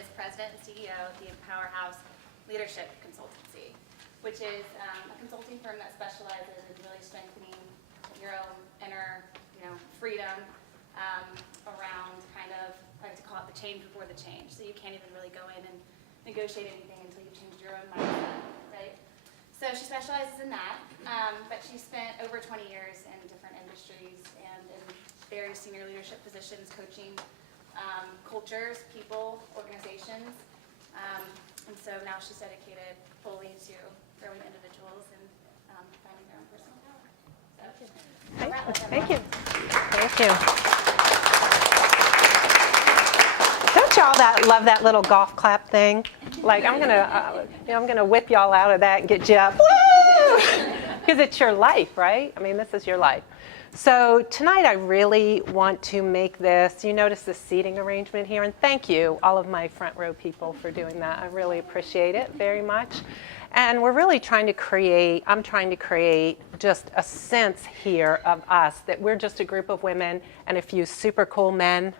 is president and CEO of the Powerhouse Leadership Consultancy, which is a consulting firm that specializes in really strengthening your own inner, freedom around kind of, I like to call it the change before the change. So you can't even really go in and negotiate anything until you've changed your own mindset, right? So she specializes in that, but she spent over 20 years in different industries and in very senior leadership positions, coaching cultures, people, organizations, and so now she's dedicated fully to growing individuals and finding their own personal power. So, Thank you. Thank you. Don't y'all love that little golf clap thing? Like I'm gonna whip y'all out of that and get you up, woo! Because it's your life, right? I mean, this is your life. So tonight I really want to make this, you notice the seating arrangement here, and thank you, all of my front row people, for doing that. I really appreciate it very much. And we're really I'm trying to create just a sense here of us, that we're just a group of women and a few super cool men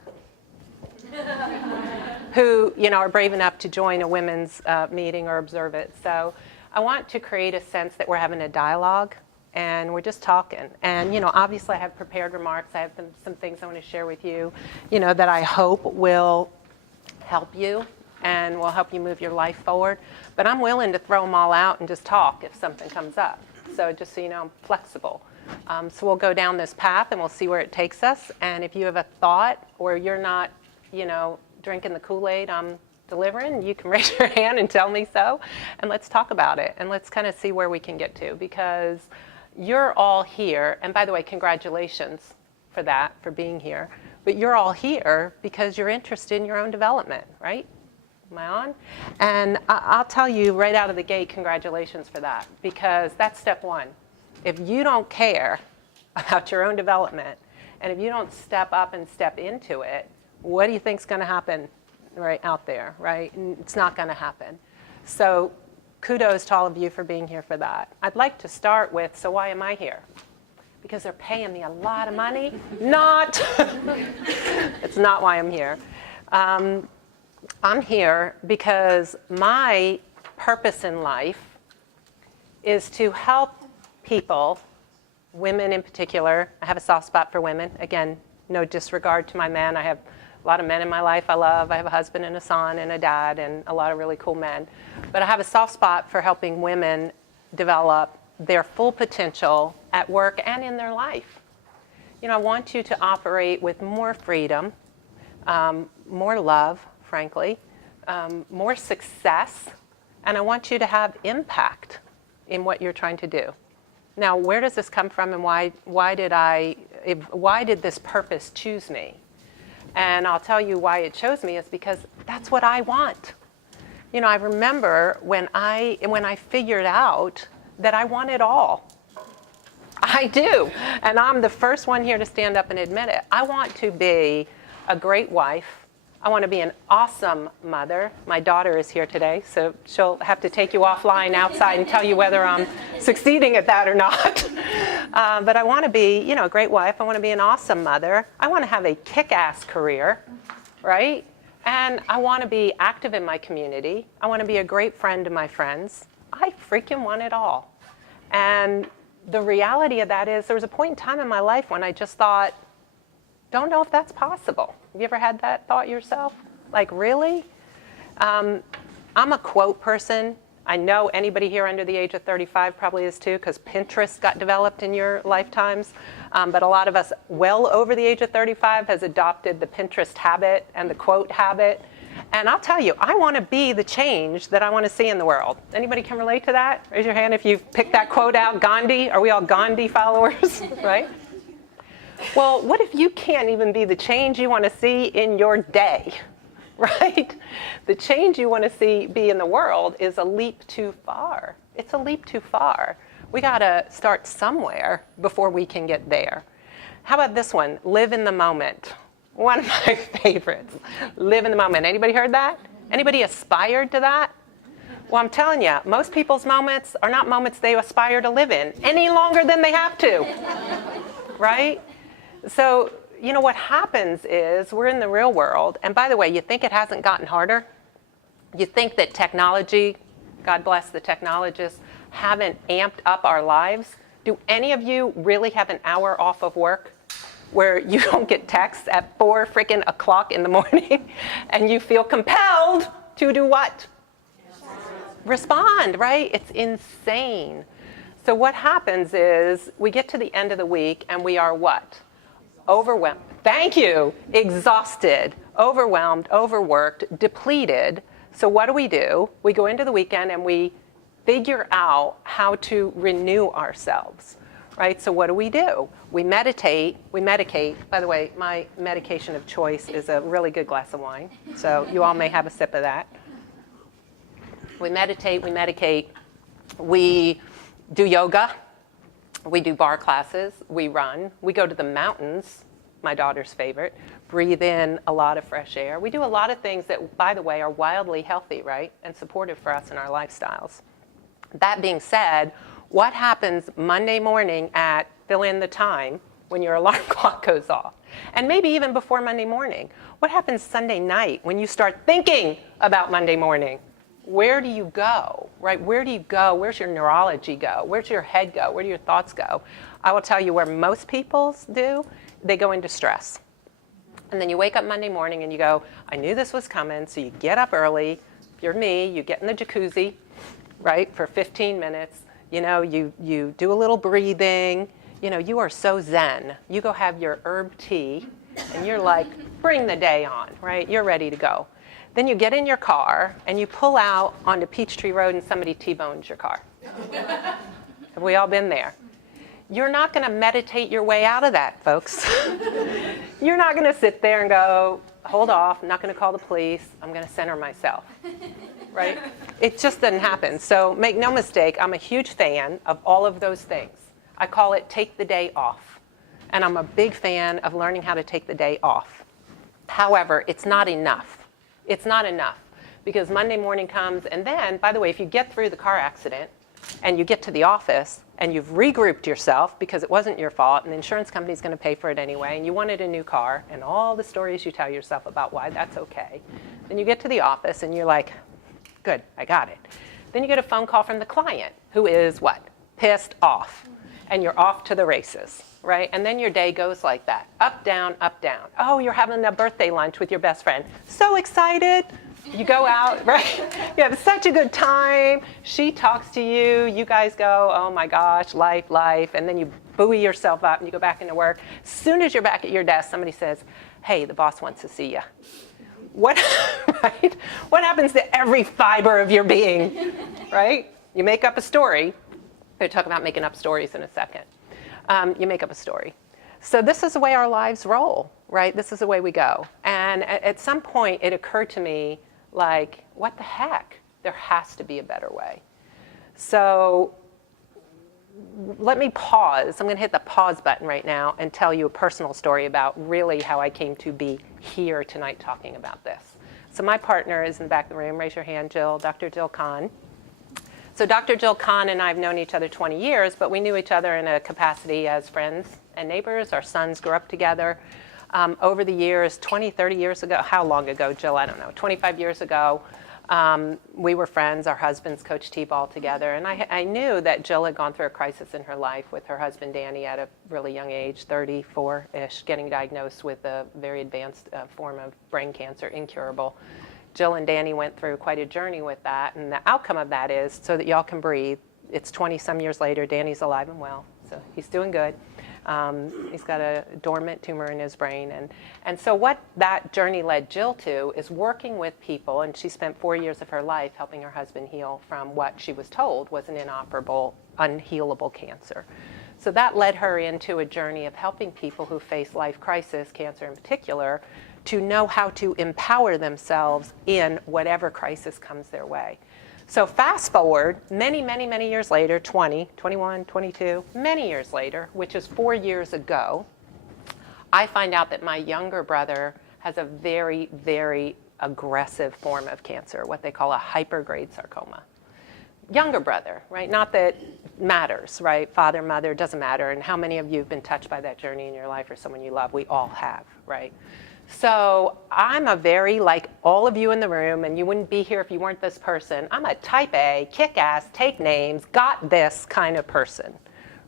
who, are brave enough to join a women's meeting or observe it. So I want to create a sense that we're having a dialogue and we're just talking. And, obviously I have prepared remarks. I have some things I want to share with you, that I hope will help you and will help you move your life forward. But I'm willing to throw them all out and just talk if something comes up. So just so you know, I'm flexible. So we'll go down this path and we'll see where it takes us. And if you have a thought or you're not, drinking the Kool-Aid I'm delivering, you can raise your hand and tell me so. And let's talk about it. And let's kind of see where we can get to, because you're all here. And by the way, congratulations for that, for being here. But you're all here because you're interested in your own development, right? Am I on? And I'll tell you right out of the gate, congratulations for that, because that's step one. If you don't care about your own development, and if you don't step up and step into it, what do you think's going to happen right out there, right? It's not going to happen. So kudos to all of you for being here for that. I'd like to start with, so why am I here? Because they're paying me a lot of money? Not. It's not why I'm here. I'm here because my purpose in life is to help people, women in particular. I have a soft spot for women. Again, no disregard to my men. I have a lot of men in my life I love. I have a husband and a son and a dad and a lot of really cool men. But I have a soft spot for helping women develop their full potential at work and in their life. I want you to operate with more freedom, more love, frankly, more success, and I want you to have impact in what you're trying to do. Now, where does this come from, and why did this purpose choose me? And I'll tell you why it chose me is because that's what I want. I remember when I figured out that I want it all. I do. And I'm the first one here to stand up and admit it. I want to be a great wife. I want to be an awesome mother. My daughter is here today, so she'll have to take you offline outside and tell you whether I'm succeeding at that or not. But I want to be, a great wife. I want to be an awesome mother. I want to have a kick-ass career, right? And I want to be active in my community. I want to be a great friend to my friends. I freaking want it all. And the reality of that is there was a point in time in my life when I just thought, don't know if that's possible. Have you ever had that thought yourself? Like, really? I'm a quote person. I know anybody here under the age of 35 probably is too, because Pinterest got developed in your lifetimes. But a lot of us well over the age of 35 has adopted the Pinterest habit and the quote habit. And I'll tell you, I want to be the change that I want to see in the world. Anybody can relate to that? Raise your hand if you've picked that quote out. Gandhi. Are we all Gandhi followers? Right? Well, what if you can't even be the change you want to see in your day, right? The change you want to see be in the world is a leap too far. It's a leap too far. We got to start somewhere before we can get there. How about this one? Live in the moment. One of my favorites. Live in the moment. Anybody heard that? Anybody aspired to that? Well, I'm telling you, most people's moments are not moments they aspire to live in any longer than they have to, right? So, what happens is we're in the real world. And by the way, you think it hasn't gotten harder? You think that technology, God bless the technologists, haven't amped up our lives? Do any of you really have an hour off of work where you don't get texts at 4 freaking o'clock in the morning and you feel compelled to do what? Respond, right? It's insane. So what happens is we get to the end of the week and we are what? Overwhelmed. Thank you. Exhausted, overwhelmed, overworked, depleted. So what do? We go into the weekend and we figure out how to renew ourselves, right? So what do? We meditate, we medicate. By the way, my medication of choice is a really good glass of wine. So you all may have a sip of that. We meditate, we medicate, we do yoga, we do bar classes, we run, we go to the mountains, my daughter's favorite, breathe in a lot of fresh air. We do a lot of things that, by the way, are wildly healthy, right, and supportive for us in our lifestyles. That being said, what happens Monday morning at fill in the time when your alarm clock goes off? And maybe even before Monday morning. What happens Sunday night when you start thinking about Monday morning? Where do you go, right? Where do you go? Where's your neurology go? Where's your head go? Where do your thoughts go? I will tell you where most people do. They go into stress. And then you wake up Monday morning and you go, I knew this was coming. So you get up early. If you're me, you get in the jacuzzi, right, for 15 minutes. You know, you do a little breathing. You know, you are so zen. You go have your herb tea and you're like, bring the day on, right? You're ready to go. Then you get in your car and you pull out onto Peachtree Road and somebody T-bones your car. Have we all been there? You're not going to meditate your way out of that, folks. You're not going to sit there and go, hold off, I'm not going to call the police, I'm going to center myself, right? It just doesn't happen. So make no mistake, I'm a huge fan of all of those things. I call it take the day off. And I'm a big fan of learning how to take the day off. However, it's not enough. It's not enough because Monday morning comes and then, by the way, if you get through the car accident and you get to the office and you've regrouped yourself because it wasn't your fault and the insurance company's going to pay for it anyway and you wanted a new car and all the stories you tell yourself about why that's okay, then you get to the office and you're like, good, I got it. Then you get a phone call from the client who is what? Pissed off. And you're off to the races, right? And then your day goes like that, up, down, up, down. Oh, you're having a birthday lunch with your best friend. So excited. You go out, right? You have such a good time. She talks to you. You guys go, oh my gosh, life. And then you buoy yourself up and you go back into work. As soon as you're back at your desk, somebody says, hey, the boss wants to see you. What, right? What happens to every fiber of your being, right? You make up a story. We'll talk about making up stories in a second. You make up a story. So this is the way our lives roll, right? This is the way we go. And at some point, it occurred to me, like, what the heck? There has to be a better way. So let me pause. I'm going to hit the pause button right now and tell you a personal story about really how I came to be here tonight talking about this. So my partner is in the back of the room. Raise your hand, Jill, Dr. Jill Kahn. So Dr. Jill Kahn and I have known each other 20 years, but we knew each other in a capacity as friends and neighbors. Our sons grew up together. Over the years, 20, 30 years ago, how long ago, Jill? I don't know, 25 years ago, we were friends. Our husbands coached T-ball together. And I knew that Jill had gone through a crisis in her life with her husband, Danny, at a really young age, 34-ish, getting diagnosed with a very advanced form of brain cancer, incurable. Jill and Danny went through quite a journey with that, and the outcome of that is, so that y'all can breathe, it's 20-some years later, Danny's alive and well, so he's doing good. He's got a dormant tumor in his brain, and so what that journey led Jill to is working with people, and she spent 4 years of her life helping her husband heal from what she was told was an inoperable, unhealable cancer. So that led her into a journey of helping people who face life crisis, cancer in particular, to know how to empower themselves in whatever crisis comes their way. So fast forward many, many, many years later, 20, 21, 22, many years later, which is 4 years ago, I find out that my younger brother has a very, very aggressive form of cancer, what they call a hypergrade sarcoma. Younger brother, right? Not that matters, right? Father, mother, doesn't matter. And how many of you have been touched by that journey in your life or someone you love? We all have, right? So I'm a very, like all of you in the room, and you wouldn't be here if you weren't this person, I'm a type A, kick-ass, take names, got this kind of person,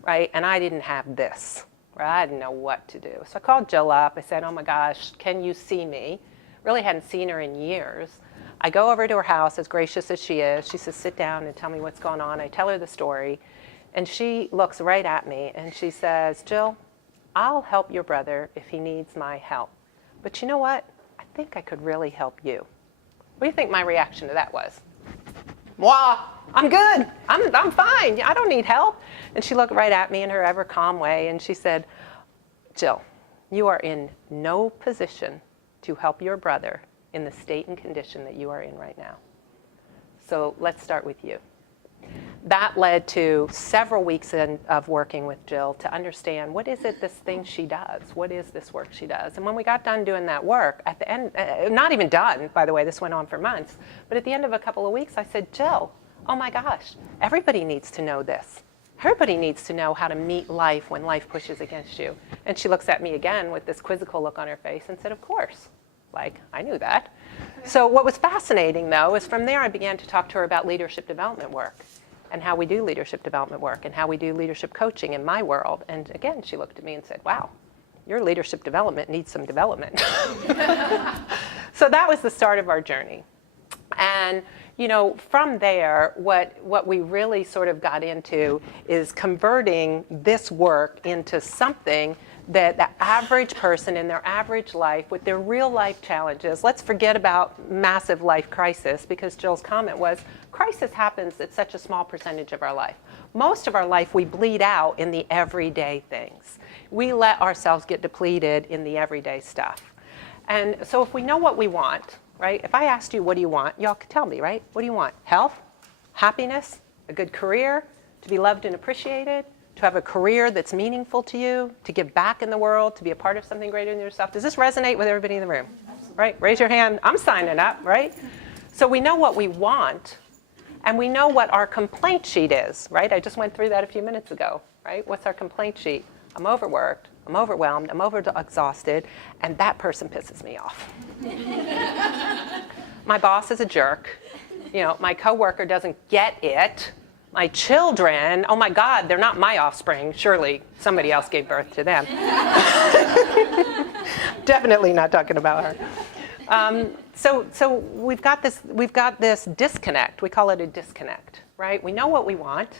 right? And I didn't have this, right? I didn't know what to do. So I called Jill up. I said, oh my gosh, can you see me? Really hadn't seen her in years. I go over to her house, as gracious as she is. She says, sit down and tell me what's going on. I tell her the story. And she looks right at me and she says, Jill, I'll help your brother if he needs my help. But you know what? I think I could really help you. What do you think my reaction to that was? Moi, I'm good. I'm fine. I don't need help. And she looked right at me in her ever calm way and she said, Jill, you are in no position to help your brother in the state and condition that you are in right now. So let's start with you. That led to several weeks of working with Jill to understand what is it, this thing she does? What is this work she does? And when we got done doing that work, at the end, not even done, by the way, this went on for months, but at the end of a couple of weeks, I said, Jill, oh my gosh, everybody needs to know this. Everybody needs to know how to meet life when life pushes against you. And she looks at me again with this quizzical look on her face and said, of course. Like, I knew that. So what was fascinating, though, is from there I began to talk to her about leadership development work and how we do leadership development work and how we do leadership coaching in my world. And again, she looked at me and said, wow, your leadership development needs some development. So that was the start of our journey. And you know, from there, what we really sort of got into is converting this work into something that the average person in their average life with their real life challenges, let's forget about massive life crisis, because Jill's comment was, crisis happens at such a small percentage of our life. Most of our life we bleed out in the everyday things. We let ourselves get depleted in the everyday stuff. And so if we know what we want, right? If I asked you, what do you want? Y'all could tell me, right? What do you want? Health, happiness, a good career, to be loved and appreciated, to have a career that's meaningful to you, to give back in the world, to be a part of something greater than yourself. Does this resonate with everybody in the room? Right? Raise your hand. I'm signing up, right? So we know what we want, and we know what our complaint sheet is, right? I just went through that a few minutes ago, right? What's our complaint sheet? I'm overworked, I'm overwhelmed, I'm exhausted, and that person pisses me off. My boss is a jerk. You know, my coworker doesn't get it. My children, oh my God, they're not my offspring. Surely somebody else gave birth to them. Definitely not talking about her. So we've got this disconnect. We call it a disconnect, right? We know what we want.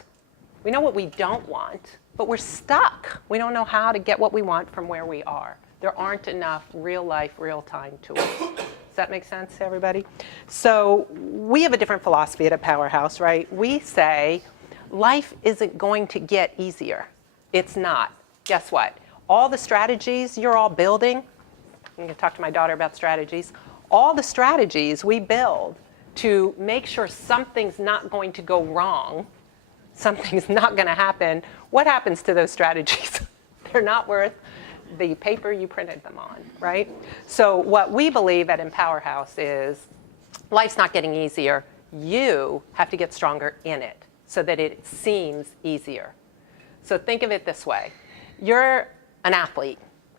We know what we don't want, but we're stuck. We don't know how to get what we want from where we are. There aren't enough real life, real time tools. Does that make sense to everybody? So we have a different philosophy at a Powerhouse, right? We say life isn't going to get easier. It's not. Guess what? All the strategies you're all building, I'm going to talk to my daughter about strategies, all the strategies we build to make sure something's not going to go wrong, something's not going to happen, what happens to those strategies? They're not worth the paper you printed them on, right? So what we believe at Empower House is life's not getting easier. You have to get stronger in it so that it seems easier. So think of it this way. You're an athlete,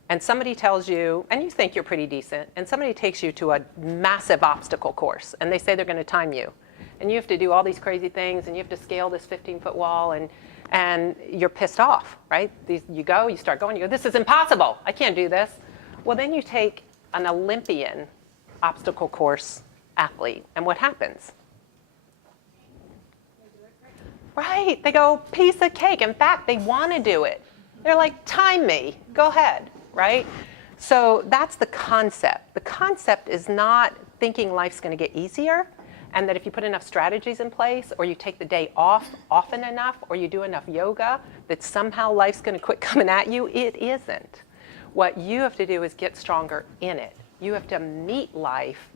and somebody tells you, and you think you're pretty decent, and somebody takes you to a massive obstacle course, and they say they're going to time you. And you have to do all these crazy things, and you have to scale this 15-foot wall, and you're pissed off, right? You start going, you go, this is impossible. I can't do this. Well, then you take an Olympian obstacle course athlete, and what happens? Right, they go, piece of cake. In fact, they want to do it. They're like, time me, go ahead, right? So that's the concept. The concept is not thinking life's going to get easier, and that if you put enough strategies in place, or you take the day off often enough, or you do enough yoga, that somehow life's going to quit coming at you. It isn't. What you have to do is get stronger in it. You have to meet life,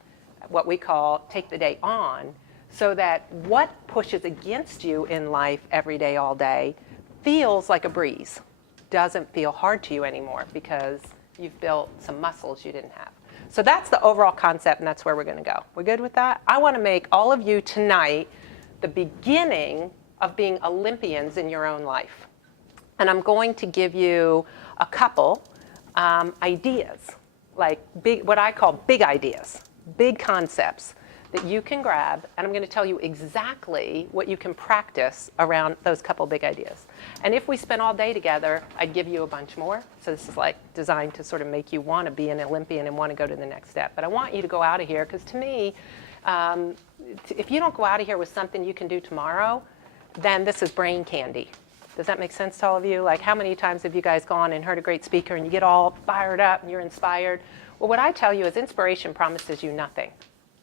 what we call take the day on, so that what pushes against you in life every day, all day, feels like a breeze. Doesn't feel hard to you anymore because you've built some muscles you didn't have. So that's the overall concept, and that's where we're going to go. We're good with that? I want to make all of you tonight the beginning of being Olympians in your own life. And I'm going to give you a couple ideas, like big, what I call big ideas, big concepts that you can grab, and I'm going to tell you exactly what you can practice around those couple big ideas. And if we spent all day together, I'd give you a bunch more. So this is like designed to sort of make you want to be an Olympian and want to go to the next step. But I want you to go out of here, because to me, if you don't go out of here with something you can do tomorrow, then this is brain candy. Does that make sense to all of you? Like, how many times have you guys gone and heard a great speaker and you get all fired up and you're inspired? Well, what I tell you is inspiration promises you nothing,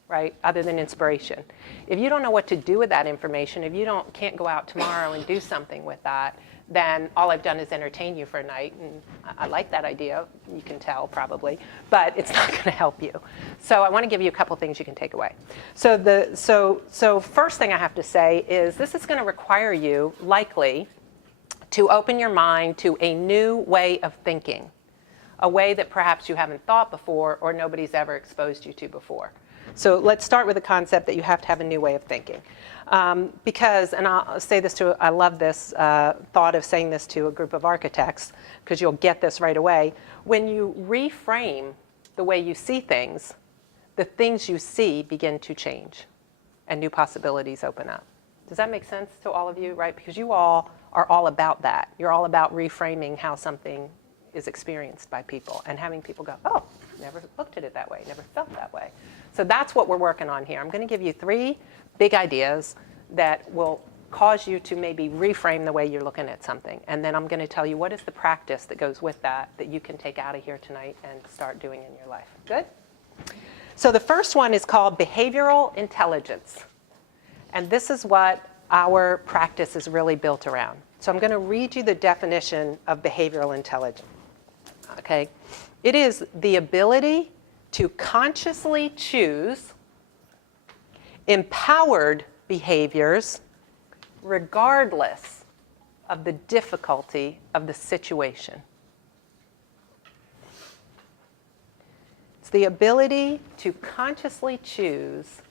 right, other than inspiration. If you don't know what to do with that information, if you can't go out tomorrow and do something with that, then all I've done is entertain you for a night. And I like that idea, you can tell probably, but it's not going to help you. So I want to give you a couple things you can take away. So first thing I have to say is this is going to require you, likely, to open your mind to a new way of thinking, a way that perhaps you haven't thought before or nobody's ever exposed you to before. So let's start with the concept that you have to have a new way of thinking. Because, and I'll say this to, I love this thought of saying this to a group of architects, because you'll get this right away. When you reframe the way you see things, the things you see begin to change and new possibilities open up. Does that make sense to all of you, right? Because you all are all about that. You're all about reframing how something is experienced by people and having people go, oh, never looked at it that way, never felt that way. So that's what we're working on here. I'm going to give you 3 big ideas that will cause you to maybe reframe the way you're looking at something. And then I'm going to tell you what is the practice that goes with that you can take out of here tonight and start doing in your life. Good? So the first one is called behavioral intelligence. And this is what our practice is really built around. So I'm going to read you the definition of behavioral intelligence. Okay? It is the ability to consciously choose empowered behaviors regardless of the difficulty of the situation. It's the ability to consciously choose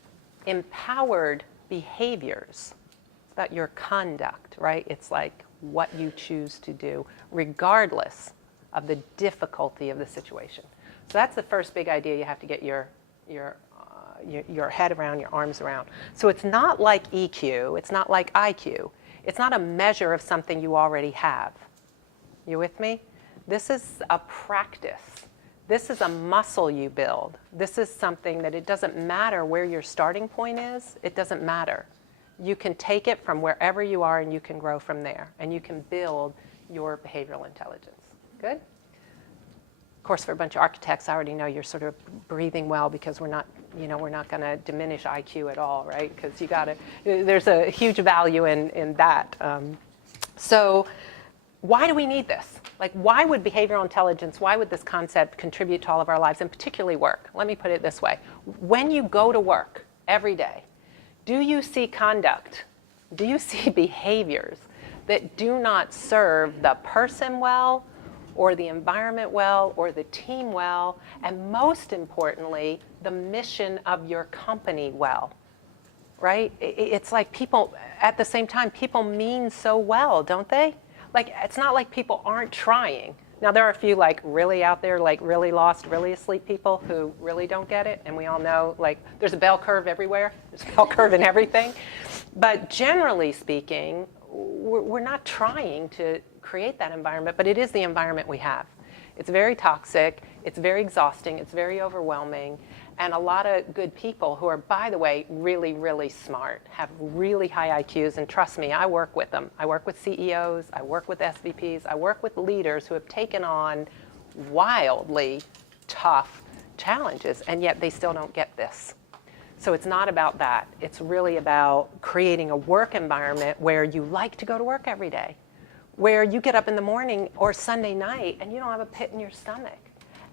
empowered behaviors. It's about your conduct, right? It's like what you choose to do regardless of the difficulty of the situation. So that's the first big idea you have to get your head around, your arms around. So it's not like EQ, it's not like IQ. It's not a measure of something you already have. You with me? This is a practice. This is a muscle you build. This is something that it doesn't matter where your starting point is. It doesn't matter. You can take it from wherever you are and you can grow from there. And you can build your behavioral intelligence. Good? Of course, for a bunch of architects, I already know you're sort of breathing well because we're not going to diminish IQ at all, right? Because there's a huge value in that. So why do we need this? Like, why would behavioral intelligence, why would this concept contribute to all of our lives, and particularly work? Let me put it this way. When you go to work every day, do you see conduct? Do you see behaviors that do not serve the person well, or the environment well, or the team well, and most importantly, the mission of your company well, right? It's like people, at the same time, people mean so well, don't they? Like, it's not like people aren't trying. Now, there are a few like really out there, like really lost, really asleep people who really don't get it, and we all know, like, there's a bell curve everywhere. There's a bell curve in everything. But generally speaking, we're not trying to create that environment, but it is the environment we have. It's very toxic, it's very exhausting, it's very overwhelming, and a lot of good people who are, by the way, really, really smart, have really high IQs, and trust me, I work with them. I work with CEOs, I work with SVPs, I work with leaders who have taken on wildly tough challenges, and yet they still don't get this. So it's not about that. It's really about creating a work environment where you like to go to work every day, where you get up in the morning or Sunday night and you don't have a pit in your stomach.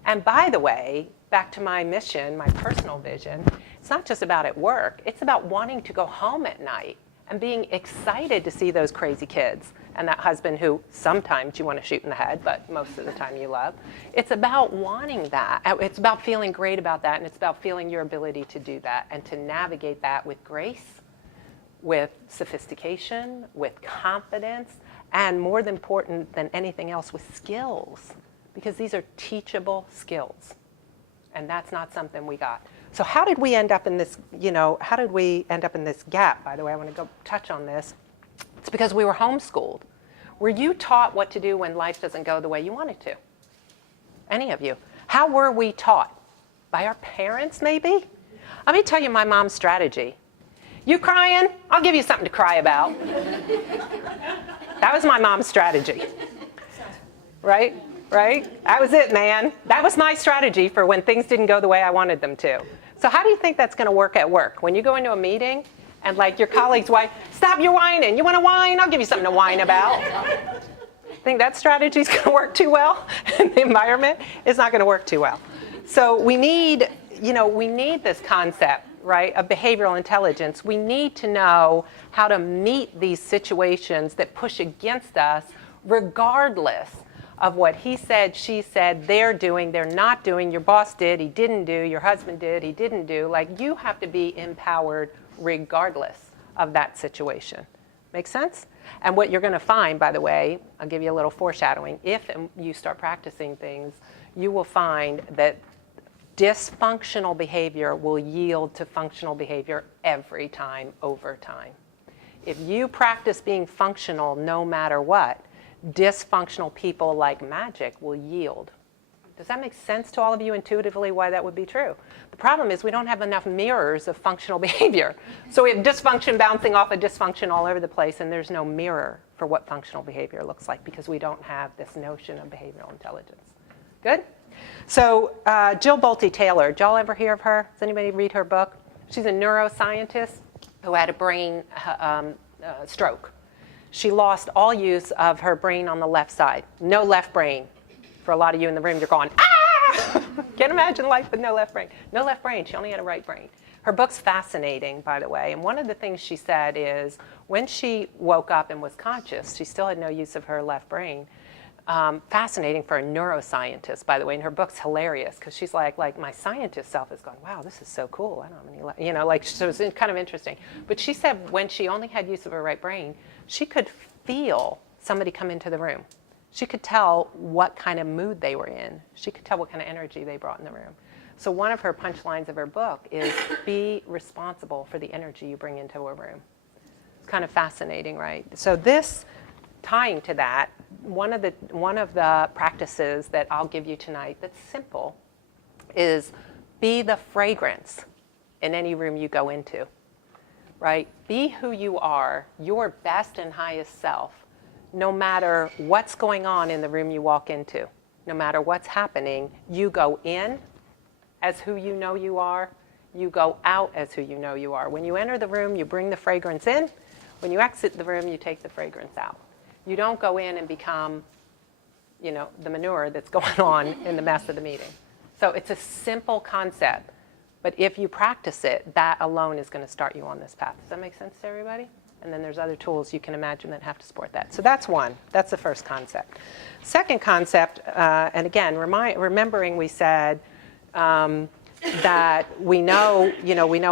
And by the way, back to my mission, my personal vision, it's not just about at work. It's about wanting to go home at night and being excited to see those crazy kids and that husband who sometimes you want to shoot in the head, but most of the time you love. It's about wanting that. It's about feeling great about that, and it's about feeling your ability to do that and to navigate that with grace, with sophistication, with confidence, and more important than anything else, with skills, because these are teachable skills. And that's not something we got. So how did we end up in this, how did we end up in this gap? By the way, I want to go touch on this. It's because we were homeschooled. Were you taught what to do when life doesn't go the way you want it to? Any of you? How were we taught? By our parents, maybe? Let me tell you my mom's strategy. You crying? I'll give you something to cry about. That was my mom's strategy. Right? Right? That was it, man. That was my strategy for when things didn't go the way I wanted them to. So how do you think that's going to work at work? When you go into a meeting and like your colleagues whine, stop your whining. You want to whine? I'll give you something to whine about. Think that strategy is going to work too well in the environment? It's not going to work too well. So we need this concept, right, of behavioral intelligence. We need to know how to meet these situations that push against us regardless of what he said, she said, they're doing, they're not doing, your boss did, he didn't do, your husband did, he didn't do. Like, you have to be empowered regardless of that situation. Make sense? And what you're going to find, by the way, I'll give you a little foreshadowing, if you start practicing things, you will find that dysfunctional behavior will yield to functional behavior every time over time. If you practice being functional no matter what, dysfunctional people like magic will yield. Does that make sense to all of you intuitively why that would be true? The problem is we don't have enough mirrors of functional behavior. So we have dysfunction bouncing off of dysfunction all over the place, and there's no mirror for what functional behavior looks like because we don't have this notion of behavioral intelligence. Good? So Jill Bolte Taylor, did y'all ever hear of her? Does anybody read her book? She's a neuroscientist who had a brain stroke. She lost all use of her brain on the left side. No left brain. For a lot of you in the room, you're going, ah! Can't imagine life with no left brain. No left brain. She only had a right brain. Her book's fascinating, by the way. And one of the things she said is when she woke up and was conscious, she still had no use of her left brain. Fascinating for a neuroscientist, by the way. And her book's hilarious because she's like my scientist self is going, wow, this is so cool. I don't have any, so it's kind of interesting. But she said when she only had use of her right brain, she could feel somebody come into the room. She could tell what kind of mood they were in. She could tell what kind of energy they brought in the room. So one of her punchlines of her book is be responsible for the energy you bring into a room. It's kind of fascinating, right? So this, tying to that, one of the practices that I'll give you tonight that's simple is be the fragrance in any room you go into, right? Be who you are, your best and highest self, no matter what's going on in the room you walk into, no matter what's happening. You go in as who you know you are, you go out as who you know you are. When you enter the room, you bring the fragrance in. When you exit the room, you take the fragrance out. You don't go in and become, the manure that's going on in the mess of the meeting. So it's a simple concept, but if you practice it, that alone is going to start you on this path. Does that make sense to everybody? And then there's other tools you can imagine that have to support that. So that's one. That's the first concept. Second concept, and again, remembering we said that we know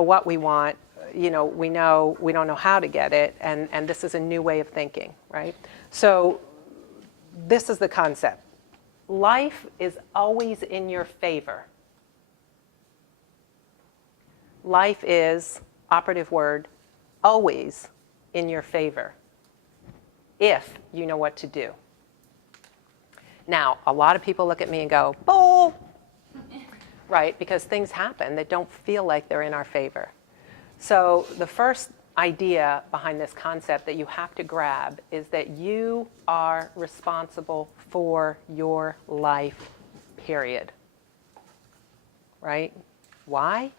what we want. We don't know how to get it, and this is a new way of thinking, right? So this is the concept. Life is always in your favor. Life is, operative word, always in your favor, if you know what to do. Now, a lot of people look at me and go, bull, right? Because things happen that don't feel like they're in our favor. So the first idea behind this concept that you have to grab is that you are responsible for your life, period. Right? Why?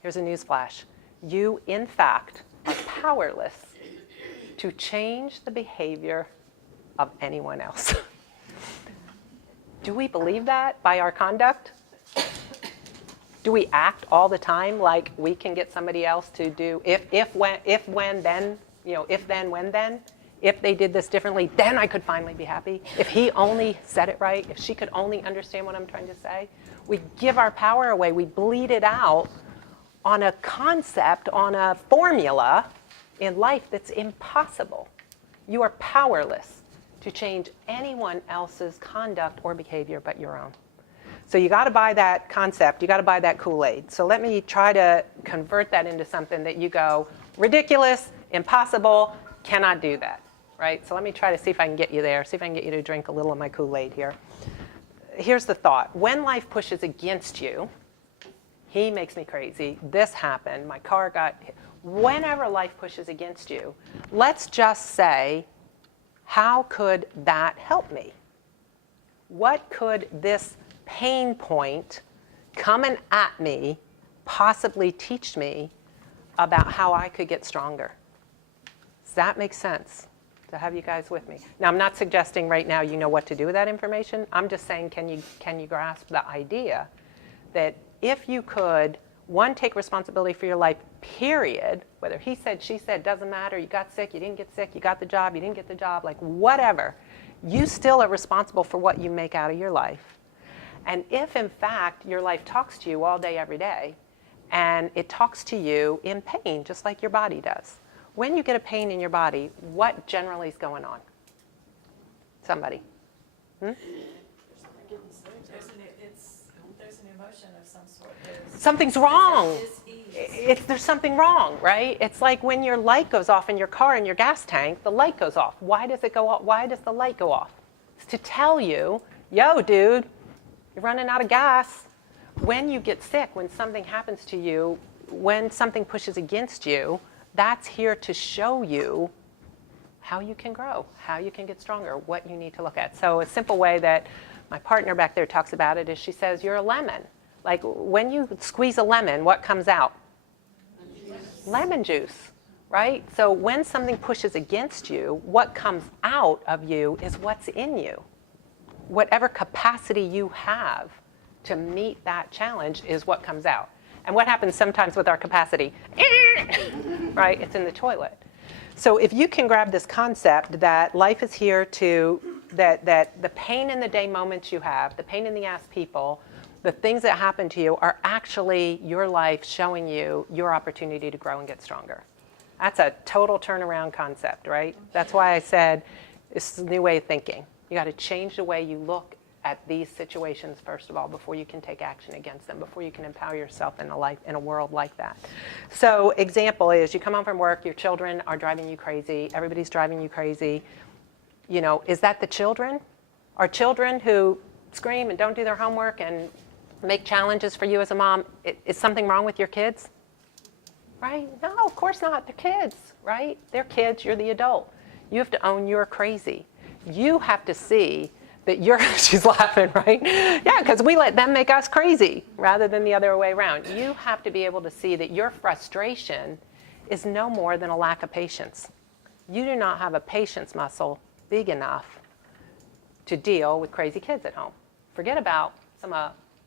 Here's a newsflash. You, in fact, are powerless to change the behavior of anyone else. Do we believe that by our conduct? Do we act all the time like we can get somebody else to do if when then, if then, when then? If they did this differently, then I could finally be happy. If he only said it right, if she could only understand what I'm trying to say. We give our power away. We bleed it out on a concept, on a formula in life that's impossible. You are powerless to change anyone else's conduct or behavior but your own. So you got to buy that concept. You got to buy that Kool-Aid. So let me try to convert that into something that you go, ridiculous, impossible, cannot do that, right? So let me try to see if I can get you there, see if I can get you to drink a little of my Kool-Aid here. Here's the thought. When life pushes against you, he makes me crazy, this happened, my car got hit. Whenever life pushes against you, let's just say, how could that help me? What could this pain point coming at me possibly teach me about how I could get stronger? Does that make sense? To have you guys with me? Now, I'm not suggesting right now you know what to do with that information. I'm just saying, can you grasp the idea that if you could, one, take responsibility for your life, period, whether he said, she said, doesn't matter, you got sick, you didn't get sick, you got the job, you didn't get the job, like whatever, you still are responsible for what you make out of your life. And if, in fact, your life talks to you all day, every day, and it talks to you in pain, just like your body does. When you get a pain in your body, what generally is going on? Somebody? There's an emotion of some sort. Something's wrong. There's something wrong, right? It's like when your light goes off in your car in your gas tank, the light goes off. Why does it go off? Why does the light go off? It's to tell you, yo, dude, you're running out of gas. When you get sick, when something happens to you, when something pushes against you, that's here to show you how you can grow, how you can get stronger, what you need to look at. So a simple way that my partner back there talks about it is she says, you're a lemon. Like when you squeeze a lemon, what comes out? Lemon juice, right? So when something pushes against you, what comes out of you is what's in you. Whatever capacity you have to meet that challenge is what comes out. And what happens sometimes with our capacity? Right? It's in the toilet. So if you can grab this concept that life is here to, that the pain in the day moments you have, the pain in the ass people, the things that happen to you are actually your life showing you your opportunity to grow and get stronger. That's a total turnaround concept, right? That's why I said it's a new way of thinking. You got to change the way you look at these situations, first of all, before you can take action against them, before you can empower yourself in a world like that. So example is you come home from work, your children are driving you crazy, everybody's driving you crazy. You know, is that the children? Are children who scream and don't do their homework and make challenges for you as a mom, is something wrong with your kids? Right? No, of course not. They're kids, right? They're kids, you're the adult. You have to own you're crazy. You have to see that you're, she's laughing, right? Yeah, because we let them make us crazy rather than the other way around. You have to be able to see that your frustration is no more than a lack of patience. You do not have a patience muscle big enough to deal with crazy kids at home. Forget about some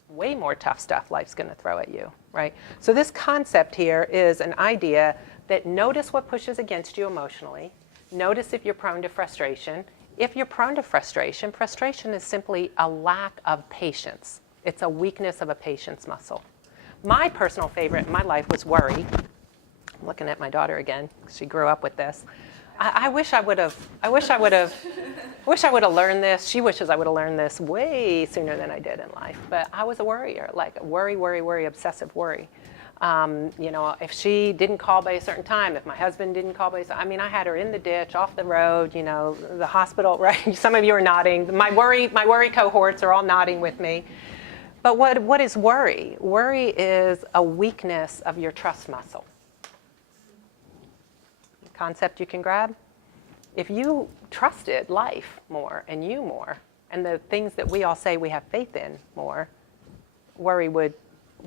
way more tough stuff life's going to throw at you, right? So this concept here is an idea that notice what pushes against you emotionally. Notice if you're prone to frustration. If you're prone to frustration, frustration is simply a lack of patience. It's a weakness of a patience muscle. My personal favorite in my life was worry. I'm looking at my daughter again. She grew up with this. I wish I would have learned this. She wishes I would have learned this way sooner than I did in life. But I was a worrier, like worry, obsessive worry. You know, if she didn't call by a certain time, if my husband didn't call by a certain, I mean, I had her in the ditch, off the road, you know, the hospital, right? Some of you are nodding. My worry cohorts are all nodding with me. But what is worry? Worry is a weakness of your trust muscle. Concept you can grab. If you trusted life more and you more, and the things that we all say we have faith in more, worry would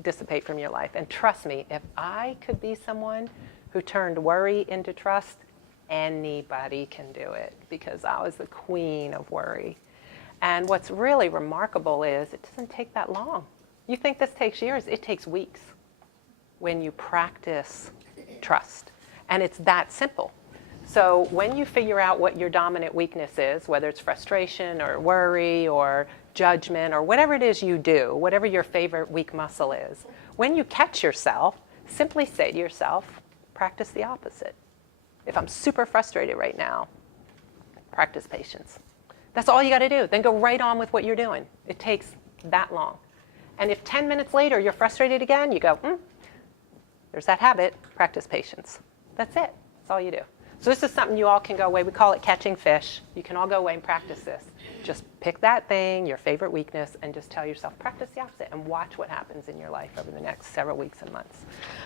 dissipate from your life. And trust me, if I could be someone who turned worry into trust, anybody can do it, because I was the queen of worry. And what's really remarkable is it doesn't take that long. You think this takes years? It takes weeks when you practice trust. And it's that simple. So when you figure out what your dominant weakness is, whether it's frustration or worry or judgment or whatever it is you do, whatever your favorite weak muscle is, when you catch yourself, simply say to yourself, practice the opposite. If I'm super frustrated right now, practice patience. That's all you got to do. Then go right on with what you're doing. It takes that long. And if 10 minutes later you're frustrated again, you go, there's that habit, practice patience. That's it. That's all you do. So this is something you all can go away. We call it catching fish. You can all go away and practice this. Just pick that thing, your favorite weakness, and just tell yourself, practice the opposite, and watch what happens in your life over the next several weeks and months.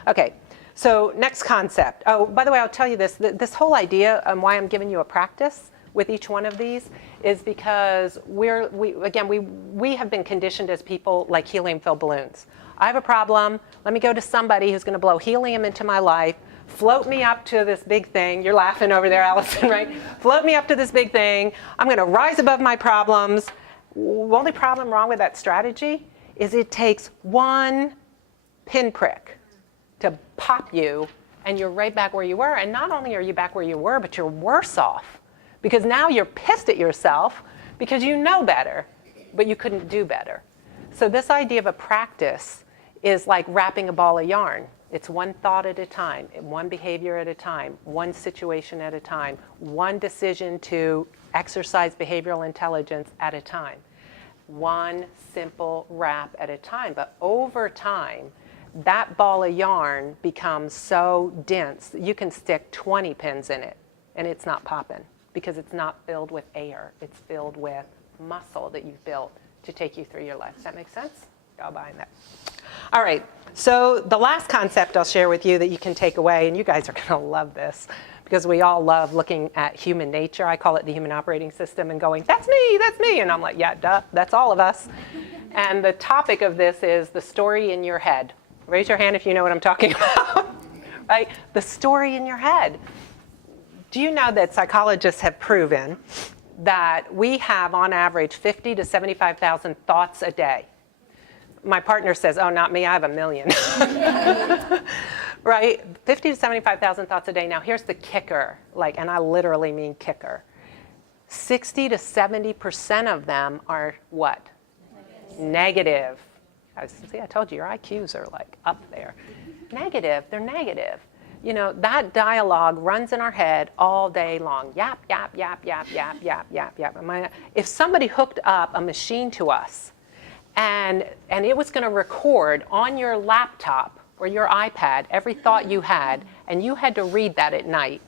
Okay, so next concept. Oh, by the way, I'll tell you this. This whole idea and why I'm giving you a practice with each one of these is because we have been conditioned as people like helium-filled balloons. I have a problem. Let me go to somebody who's going to blow helium into my life, float me up to this big thing. You're laughing over there, Allison, right? Float me up to this big thing. I'm going to rise above my problems. The only problem wrong with that strategy is it takes one pinprick to pop you, and you're right back where you were. And not only are you back where you were, but you're worse off. Because now you're pissed at yourself because you know better, but you couldn't do better. So this idea of a practice is like wrapping a ball of yarn. It's one thought at a time, one behavior at a time, one situation at a time, one decision to exercise behavioral intelligence at a time. One simple wrap at a time. But over time, that ball of yarn becomes so dense that you can stick 20 pins in it and it's not popping because it's not filled with air. It's filled with muscle that you've built to take you through your life. Does that make sense? Y'all buying that? All right, so the last concept I'll share with you that you can take away, and you guys are going to love this because we all love looking at human nature. I call it the human operating system and going, that's me. And I'm like, yeah, duh, that's all of us. And the topic of this is the story in your head. Raise your hand if you know what I'm talking about, right? The story in your head. Do you know that psychologists have proven that we have, on average, 50 to 75,000 thoughts a day? My partner says, oh, not me, I have 1 million. Right? 50 to 75,000 thoughts a day. Now, here's the kicker, and I literally mean kicker. 60 to 70% of them are what? Negative. See, I told you, your IQs are up there. Negative, they're negative. You know, that dialogue runs in our head all day long. Yap, yap, yap, yap, yap, yap, yap, yap. If somebody hooked up a machine to us and it was going to record on your laptop or your iPad every thought you had, and you had to read that at night,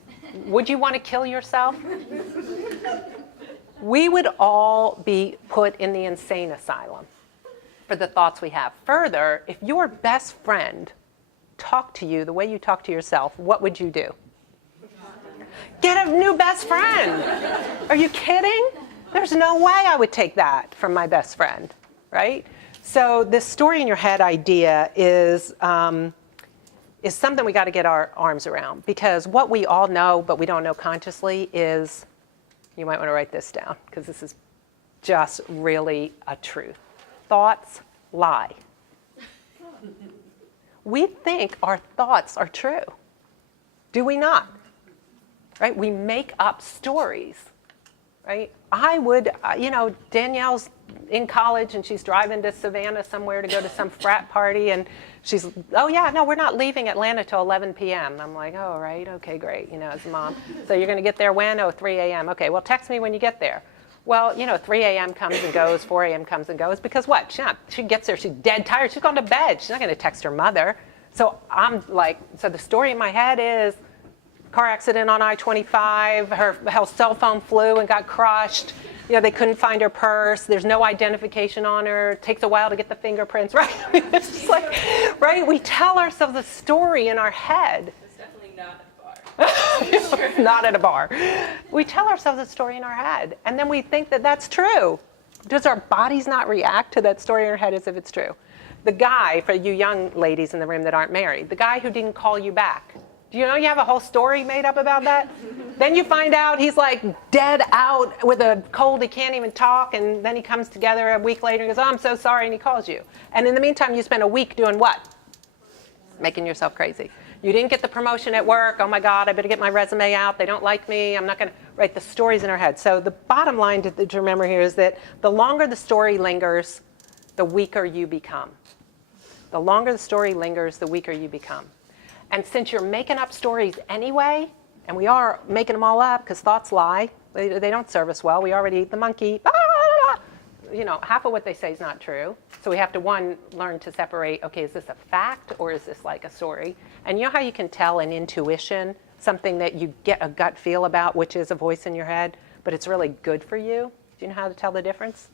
would you want to kill yourself? We would all be put in the insane asylum for the thoughts we have. Further, if your best friend talked to you the way you talk to yourself, what would you do? Get a new best friend. Are you kidding? There's no way I would take that from my best friend, right? So this story in your head idea is something we got to get our arms around, because what we all know but we don't know consciously is, you might want to write this down because this is just really a truth. Thoughts lie. We think our thoughts are true. Do we not? Right? We make up stories, right? I would, Danielle's in college and she's driving to Savannah somewhere to go to some frat party, and she's, oh yeah, no, we're not leaving Atlanta till 11 p.m. I'm like, oh, right, okay, great, as a mom. So you're going to get there when? Oh, 3 a.m. Okay, well, text me when you get there. Well, 3 a.m. comes and goes, 4 a.m. comes and goes, because what? She gets there, she's dead tired, she's gone to bed. She's not going to text her mother. So I'm like, so the story in my head is car accident on I-25, her cell phone flew and got crushed. They couldn't find her purse. There's no identification on her. It takes a while to get the fingerprints, right? It's just right? We tell ourselves a story in our head. It's definitely not at a bar. Not at a bar. We tell ourselves a story in our head, and then we think that that's true. Does our bodies not react to that story in our head as if it's true? The guy, for you young ladies in the room that aren't married, the guy who didn't call you back. Do you know you have a whole story made up about that? Then you find out he's dead out with a cold, he can't even talk, and then he comes together a week later and goes, oh, I'm so sorry, and he calls you. And in the meantime, you spent a week doing what? Making yourself crazy. You didn't get the promotion at work. Oh my God, I better get my resume out. They don't like me. I'm not going to write the stories in our head. So the bottom line to remember here is that the longer the story lingers, the weaker you become. The longer the story lingers, the weaker you become. And since you're making up stories anyway, and we are making them all up because thoughts lie, they don't serve us well. We already ate the monkey. half of what they say is not true. So we have to, one, learn to separate, okay, is this a fact or is this like a story? And you know how you can tell an intuition, something that you get a gut feel about, which is a voice in your head, but it's really good for you? Do you know how to tell the difference?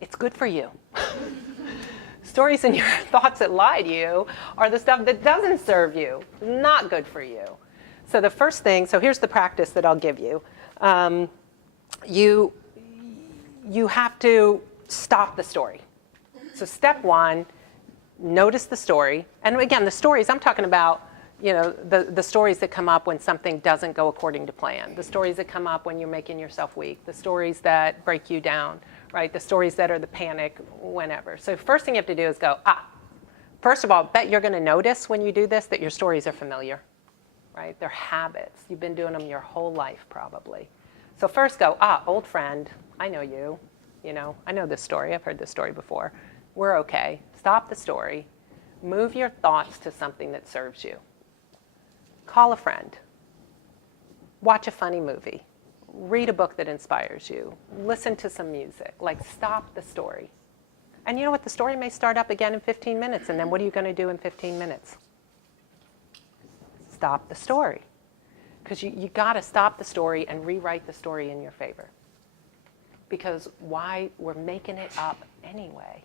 It's good for you. Stories in your thoughts that lie to you are the stuff that doesn't serve you, not good for you. So the first thing, so here's the practice that I'll give you. You have to stop the story. So step one, notice the story. And again, the stories, I'm talking about, the stories that come up when something doesn't go according to plan, the stories that come up when you're making yourself weak, the stories that break you down, right? The stories that are the panic, whenever. So first thing you have to do is go, first of all, bet you're going to notice when you do this that your stories are familiar, right? They're habits. You've been doing them your whole life probably. So first go, old friend, I know you, I know this story. I've heard this story before. We're okay. Stop the story. Move your thoughts to something that serves you. Call a friend. Watch a funny movie. Read a book that inspires you. Listen to some music. Stop the story. And you know what? The story may start up again in 15 minutes, and then what are you going to do in 15 minutes? Stop the story. Because you got to stop the story and rewrite the story in your favor. Because why? We're making it up anyway.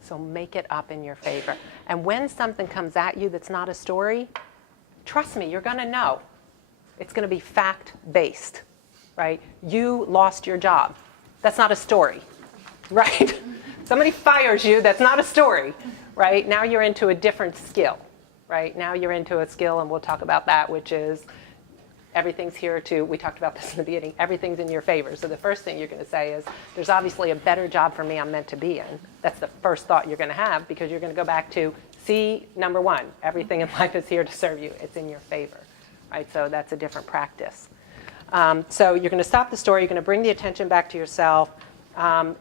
So make it up in your favor. And when something comes at you that's not a story, trust me, you're going to know. It's going to be fact-based, right? You lost your job. That's not a story, right? Somebody fires you, that's not a story, right? Now you're into a different skill, right? Now you're into a skill, and we'll talk about that, which is everything's here to, we talked about this in the beginning, everything's in your favor. So the first thing you're going to say is, there's obviously a better job for me I'm meant to be in. That's the first thought you're going to have, because you're going to go back to, number one, everything in life is here to serve you. It's in your favor, right? So that's a different practice. So you're going to stop the story. You're going to bring the attention back to yourself.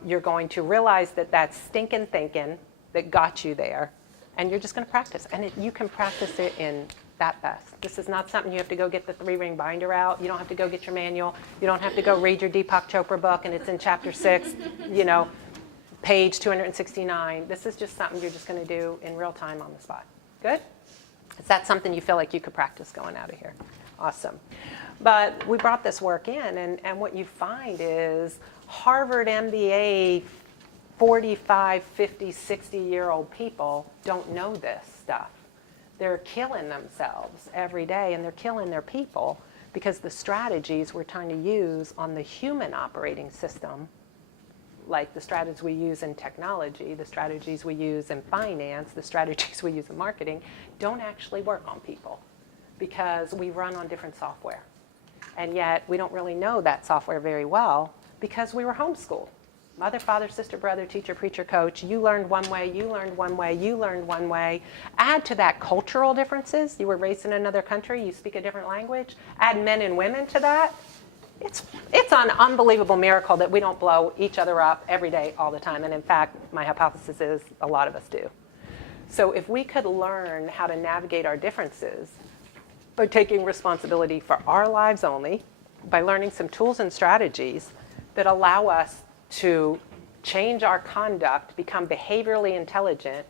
You're going to realize that that's stinking thinking that got you there. And you're just going to practice. And you can practice it in that best. This is not something you have to go get the 3-ring binder out. You don't have to go get your manual. You don't have to go read your Deepak Chopra book and it's in chapter 6, page 269. This is just something you're just going to do in real time on the spot. Good? Is that something you feel like you could practice going out of here? Awesome. But we brought this work in, and what you find is Harvard MBA 45, 50, 60-year-old people don't know this stuff. They're killing themselves every day, and they're killing their people because the strategies we're trying to use on the human operating system, like the strategies we use in technology, the strategies we use in finance, the strategies we use in marketing, don't actually work on people because we run on different software. And yet we don't really know that software very well because we were homeschooled. Mother, father, sister, brother, teacher, preacher, coach. You learned one way, you learned one way, you learned one way. Add to that cultural differences. You were raised in another country, you speak a different language. Add men and women to that. It's an unbelievable miracle that we don't blow each other up every day, all the time. And in fact, my hypothesis is a lot of us do. So if we could learn how to navigate our differences by taking responsibility for our lives only, by learning some tools and strategies that allow us to change our conduct, become behaviorally intelligent,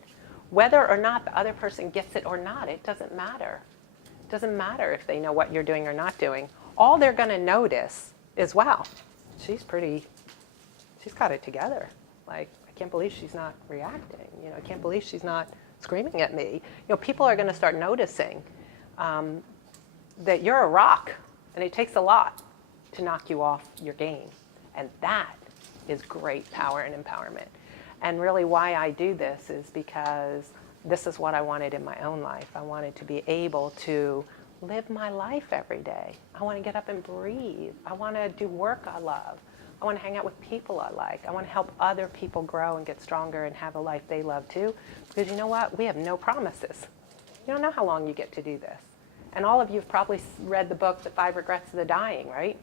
whether or not the other person gets it or not, it doesn't matter. It doesn't matter if they know what you're doing or not doing. All they're going to notice is, wow, she's got it together. I can't believe she's not reacting. I can't believe she's not screaming at me. People are going to start noticing that you're a rock, and it takes a lot to knock you off your game. And that is great power and empowerment. And really why I do this is because this is what I wanted in my own life. I wanted to be able to live my life every day. I want to get up and breathe. I want to do work I love. I want to hang out with people I like. I want to help other people grow and get stronger and have a life they love too. Because you know what? We have no promises. You don't know how long you get to do this. And all of you have probably read the book, The 5 Regrets of the Dying, right?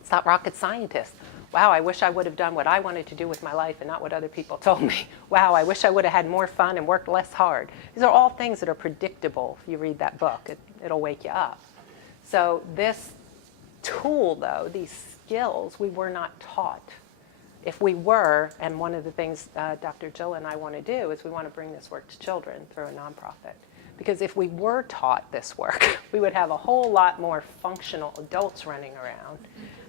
It's not rocket scientist. Wow, I wish I would have done what I wanted to do with my life and not what other people told me. Wow, I wish I would have had more fun and worked less hard. These are all things that are predictable if you read that book. It'll wake you up. So this tool, though, these skills, we were not taught. if we were, and one of the things Dr. Jill and I want to do is we want to bring this work to children through a nonprofit. Because if we were taught this work, we would have a whole lot more functional adults running around,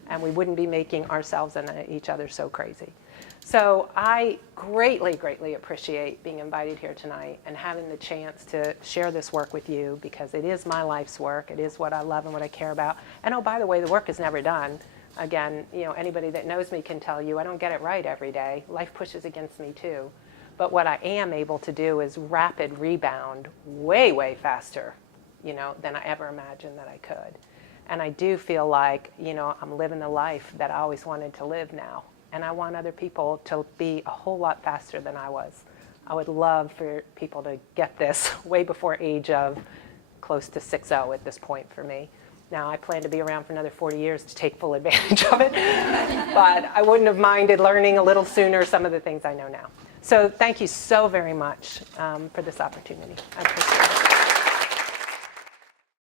and we wouldn't be making ourselves and each other so crazy. So I greatly, greatly appreciate being invited here tonight and having the chance to share this work with you, because it is my life's work. It is what I love and what I care about. And oh, by the way, the work is never done. Again, anybody that knows me can tell you I don't get it right every day. Life pushes against me too. But what I am able to do is rapid rebound way, way faster, than I ever imagined that I could. And I do feel like, I'm living the life that I always wanted to live now. And I want other people to be a whole lot faster than I was. I would love for people to get this way before age of close to 60 at this point for me. Now, I plan to be around for another 40 years to take full advantage of it, but I wouldn't have minded learning a little sooner some of the things I know now. So thank you so very much for this opportunity. I appreciate it.